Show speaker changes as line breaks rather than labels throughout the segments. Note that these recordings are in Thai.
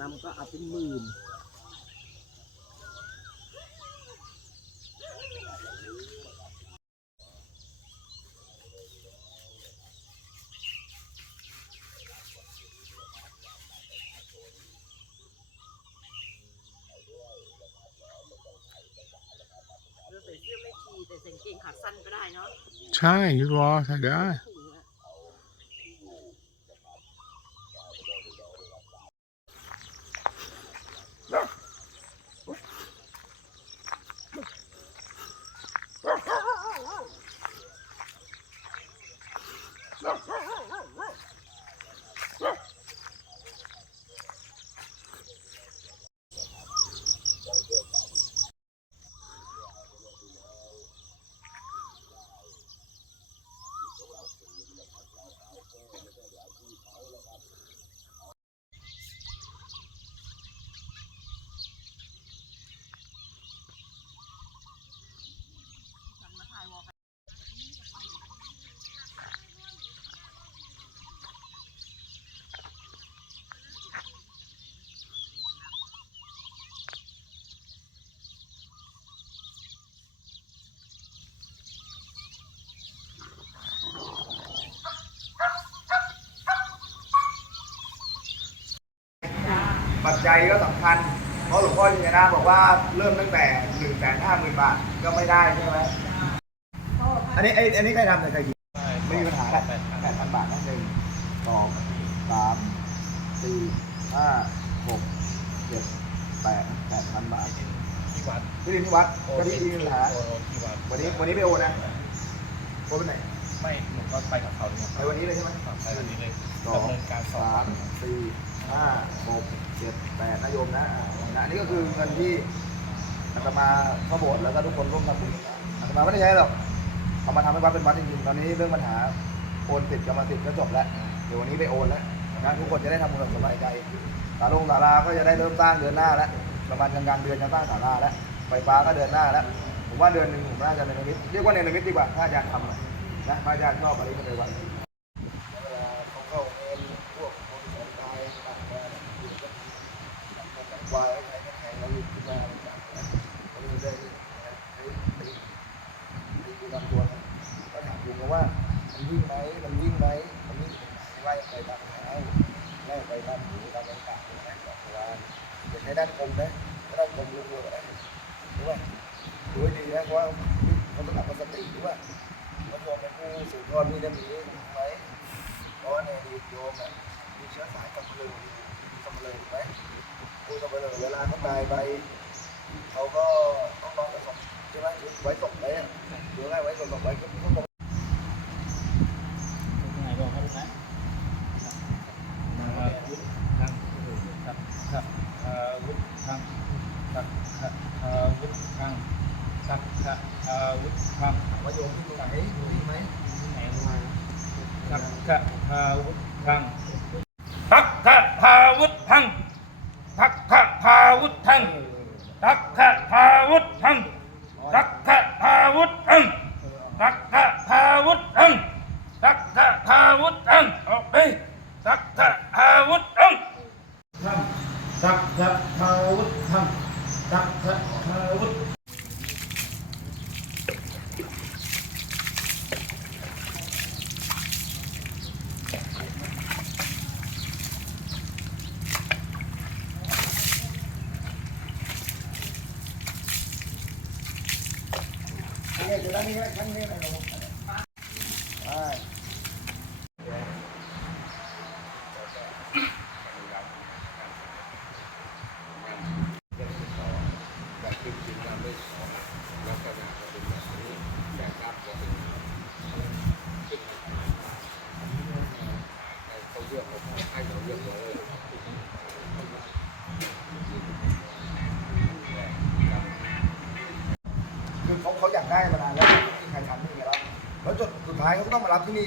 ลำก็เอาเป็นหมื่น
เราใส่เสื้อไม่ชีแต่ใส่กางเกงขาสั้นก็ได้เนาะ
ใช่พี่วอใส่ได้
ถุงอะปัจจัยก็สำคัญ เพราะหลวงพ่อชินนะบอกว่าเริ่มตั้งแต่หนึ่งแสนห้าหมื่นบาทก็ไม่ได้ใช่ไหมอันนี้ไอ้อันนี้ใครทำเนี่ยใครกินไม่มีปัญหาแหละแปดพันบาทนะหนึ่งสองสามสี่ห้าหกเจ็ดแปดแปดพันบาทที่วัดที่ดินที่วัดก็ที่มีปัญหาโอนที่วัดวันนี้วันนี้ไปโอนนะโอนไปไหน
ไม่หนูก็ไปกับเขาด้วยไปวันนี้เลยใช่ไหมไปวันนี้เลย
สองดำเนินการสอสามบสี่ ห้าหกเจ็ดแปดนะโยมนะอันนี้ก็คือเงินที่อาตมาพระโบสถ์แล้วก็ทุกคนร่วมทำบุญกันอาตมาไม่ได้ใช้หรอกเอามาทำให้วัดเป็นวัดจริงๆตอนนี้เรื่องปัญหาโอนสิทธิ์กรรมสิทธิ์ก็จบแล้วเดี๋ยววันนี้ไปโอนแล้วนะทุกคนจะได้ทำบุญสบายใจศาลงศาลาก็จะได้เริ่มสร้างเดือนหน้าแล้วประมาณกลางๆเดือนจะสร้างศาลาแล้วไฟฟ้าก็เดือนหน้าแล้วผมว่าเดือนหนึ่งผมน่าจะเนรมิตเรียกว่าเนรมิตดีกว่าถ้าอาจารย์ทำนะพระอาจารย์ชอบอะไรก็เลยวัน
เขาเข้าเองพวกคนสนใจต่างๆอยู่ก็มีวายใครก็แข่งเราอยู่ที่บ้านต่างๆนะเขาเลยได้ใช้ตีตีตีกันตัวนะก็ถามลุงว่า มันวิ่งไหมมันวิ่งไหมมันวิ่งไล่ไปตามเท้าไล่ไปตามหูตามต่างๆนะบอกว่าจะใช้ด้านคมนะด้านคมลุงเลยนะรู้ป่ะดูให้ดีนะเพราะว่าเขาต้องหลับสติรู้ป่ะเขาโยมเป็นผู้สืบทอดมีดมีไหมเพราะว่าในดีโยมอะมีเชื้อสายกับเลยกับเลยถูกไหมคุยกับเลยเวลาเขาตายไปเขาก็ต้องนอนกับศพใช่ไหมไว้ศพไว้อะหรือไงไว้ศพไว้ก็ต้อง ไหนบอกเขาไหมอาวุธทางครับครับอาวุธทางครับ
ครับอาวุธทางครับครับอา วุธทางว่าโยมที่ตรงไหนอยู่ที่ไหมที่ไหนมาครับครับอาวุธทางทักขะอาวุธทางทักขะอาวุธทางทักขะอาวุธทางทักขะอาวุธทางทักขะอาวุธทางทักขะอาวุธทางออกไปทักขะอาวุธทาง
ทักขะอาวุธทางทักขะอาวุธ
เนี่
านแล้วไม่มีใครทำนี่ไงแล้วแล้วจนสุดท้ายเขาก็ต้องมารับที่นี่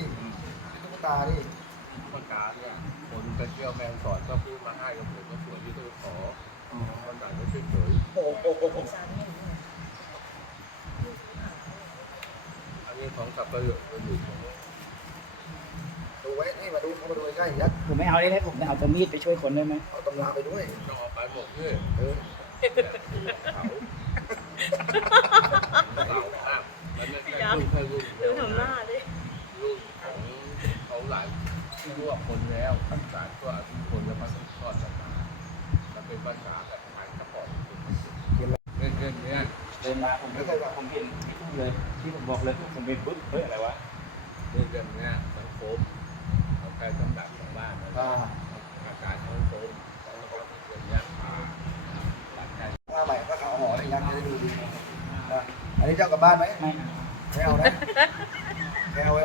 ที่ตุ๊กตานี่
ปากกาเนี่ยคนไปเที่ยวแมงสอดก็พูดมาให้กับผมก็สวยที่ต้องขอคนต่างก็เฉยโอ้โหๆอันนี้ของสับปะรดมันอยู่ของ
ดูไว้นี่มาดูเขามาดูใกล้ๆยัด
ผมไม่เอาได้ไหมผมจะเอาตัวมีดไปช่วยคนได้ไหม
เอาตำราไปด้วย
ต้องเอาไปหมดเลยเออ
เขาเราห้ามมันไม่ใช่รุ่นแค่รุ่นเดีดูยวทำหน้าดิ
รุ่นของเขาหลายทั่รวคนแล้วภาษาทั่วทุกคนแล้วมันทอดกันมาแล้วเป็นภาษาแบบไทยสปอร์ตเรื่องเรื่องเนี้ย
เดินมาผมไม่เคยผมเห็นที่พูดเลยที่ผมบอกเลยผมเป็นปึ๊บเฮ้ยอะไรวะ
เรื่องเรื่องเนี้ยสังคมเอาใครสำดับของบ้านนะอ่าอาการสังคมแล้วก็เรื่องเนี้ย
มาหลังจาก หน้าใหม่ก็เขาห่อได้ยัดจะได้ดูดี อะอันนี้เจ้ากลับบ้านไหมไม่ไม่เอานะไม่เอาไว้